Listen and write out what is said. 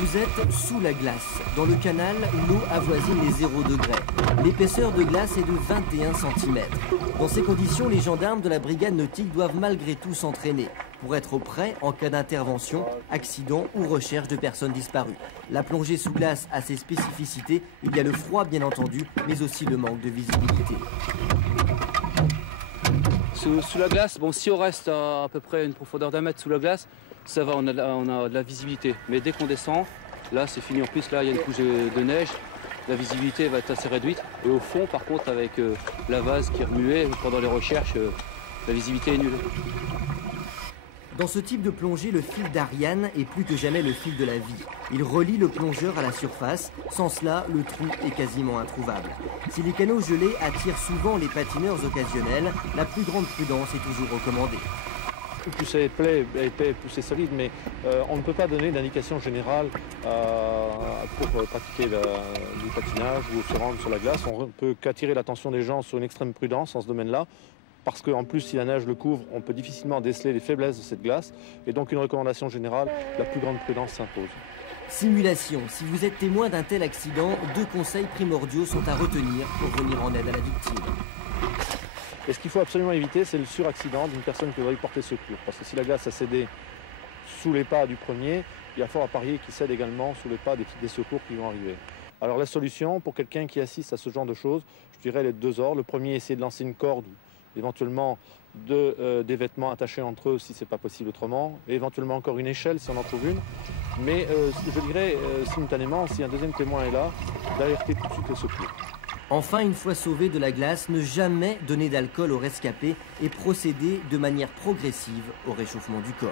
Vous êtes sous la glace. Dans le canal, l'eau avoisine les 0 degrés. L'épaisseur de glace est de 21 cm. Dans ces conditions, les gendarmes de la brigade nautique doivent malgré tout s'entraîner pour être prêts en cas d'intervention, accident ou recherche de personnes disparues. La plongée sous glace a ses spécificités. Il y a le froid bien entendu, mais aussi le manque de visibilité. Sous la glace, bon, si on reste à peu près une profondeur d'1 mètre sous la glace, ça va, on a de la visibilité. Mais dès qu'on descend, là c'est fini. En plus, là il y a une couche de neige, la visibilité va être assez réduite. Et au fond, par contre, avec la vase qui remuait pendant les recherches, la visibilité est nulle. Dans ce type de plongée, le fil d'Ariane est plus que jamais le fil de la vie. Il relie le plongeur à la surface. Sans cela, le trou est quasiment introuvable. Si les canaux gelés attirent souvent les patineurs occasionnels, la plus grande prudence est toujours recommandée. Plus c'est épais, plus c'est solide, mais on ne peut pas donner d'indication générale pour pratiquer du patinage ou se rendre sur la glace. On ne peut qu'attirer l'attention des gens sur une extrême prudence en ce domaine-là. Parce qu'en plus, si la neige le couvre, on peut difficilement déceler les faiblesses de cette glace. Et donc, une recommandation générale, la plus grande prudence s'impose. Simulation. Si vous êtes témoin d'un tel accident, 2 conseils primordiaux sont à retenir pour venir en aide à la victime. Et ce qu'il faut absolument éviter, c'est le suraccident d'une personne qui va y porter secours. Parce que si la glace a cédé sous les pas du premier, il y a fort à parier qu'il cède également sous les pas des secours qui vont arriver. Alors la solution, pour quelqu'un qui assiste à ce genre de choses, je dirais les 2 ordres. Le premier, essayer de lancer une corde, éventuellement des vêtements attachés entre eux si ce n'est pas possible autrement, et éventuellement encore une échelle si on en trouve une. Mais je dirais simultanément, si un deuxième témoin est là, d'alerter tout de suite le secours. Enfin, une fois sauvé de la glace, ne jamais donner d'alcool au rescapé et procéder de manière progressive au réchauffement du corps.